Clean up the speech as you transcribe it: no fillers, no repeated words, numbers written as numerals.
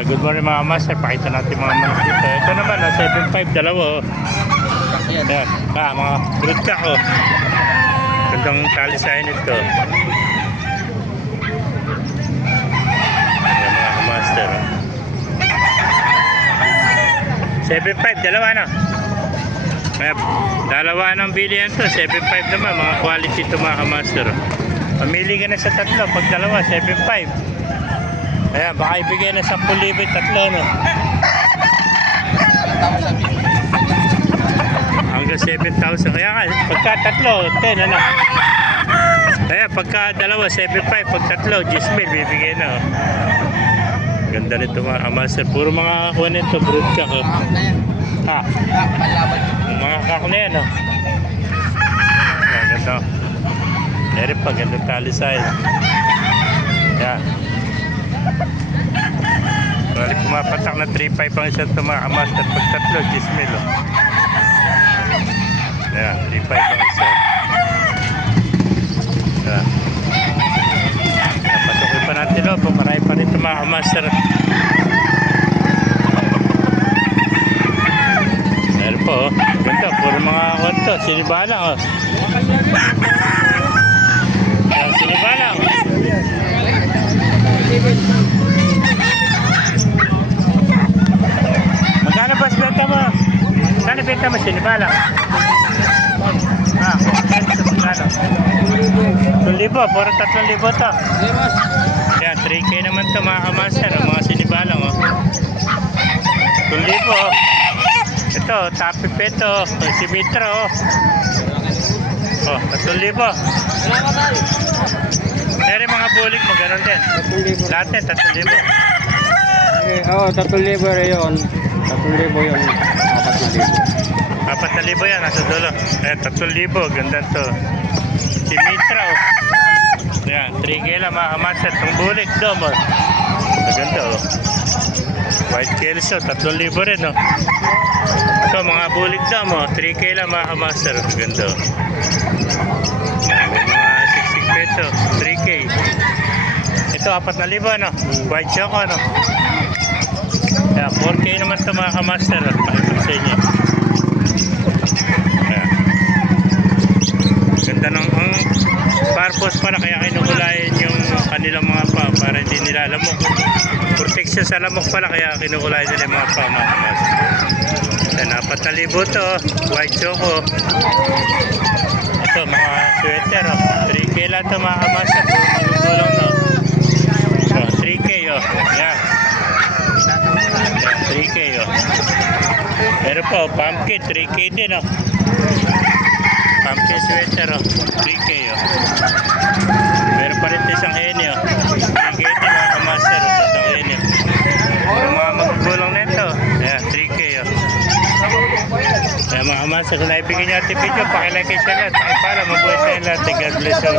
Good morning mga master. Pakita natin mga manok dito. Ito naman, 7.5, dalawa. Ayan. Mga brood cock. Gandang talisayan ito. Ayan mga master. 7.5, dalawa na. Dalawa ng bilihan to. 7.5 naman. Mga quality ito mga master. Pamili ka na sa tatlo. Pag dalawa, 7.5. Ayan, baka ibigay na 10,000 tatlo, no? Hanggang 7,000. Kaya nga, pagka tatlo, 10 na lang. Kaya pagka dalawa, 7,500. Pag tatlo, 10,000 bibigay na, oh. Ganda nito mga amaser. Puro mga kuha nito, brood cock, oh. Ha? Mga cock na yan, oh. Ayan, ganda. Meron pa, ganda talisay. Ayan. Bali pumapatak na 3.5 ang isang tumakamas at pag tatlo 10,000, oh. Ayan, 3.5 ang isa. Ayan. Napasukin pa natin, oh. Marami pa rin tumakamas. Ayan po, oh. Ganda, puro mga konto. Sinibalang, oh. Ayan, sinibalang. Magkano ba benta mo? Magkano benta mo sinibalang? Magkano? 2,000, puro 3,000 to. Yan, 3K naman to mga kamaster, mga sinibalang, oh. 2,000, oh. Ito, tapi peto, si Mitra, oh. Oh, 3,000. Pero mga bulik mo, ganun din. Lahat din, 3,000. Oo, 3,000 yun. 3,000 yun. 4,000. 4,000 yan, nasa dulo. Ayan, 3,000, ganda to. Si Mitra, oh. Ayan, 3K lang mga kamaster. Itong bulik, dom, oh. Ganda, oh. White Kelso, 3,000 rin, oh. Ito, mga bulik dom, oh. 3K lang mga kamaster. Ganda, oh. Mga 60 peso, 3K. Ito, 4,000, no? White choco, no? Ayan, 4K naman ito mga kamaster. Pakipag sa inyo. Ayan. Ganda ng purpose pala, kaya kinukulayan yung kanilang mga pa para hindi nila lamok. Protection sa lamok pala, kaya kinukulayan nila yung mga pa mga kamaster. Ayan, 4,000 to, white choco. Ito, mga sweater, oh. 3K lang ito mga kamaster. Magugulong, no? So, 3K, oh. Ayan. 3K, oh. Meron po, pumpkin, 3K din, oh. Pumpkin sweater, oh. 3K, oh. Meron pa rin isang henny, oh. 3K din mga kamaster, oh. Isang henny. Yung mga magugulong nito, ayan, 3K, oh. Kaya mga kamaster, kung naibigyan nyo ating video, pakilike siya lahat. Pakipala, mabuhay tayo lahat. God bless you.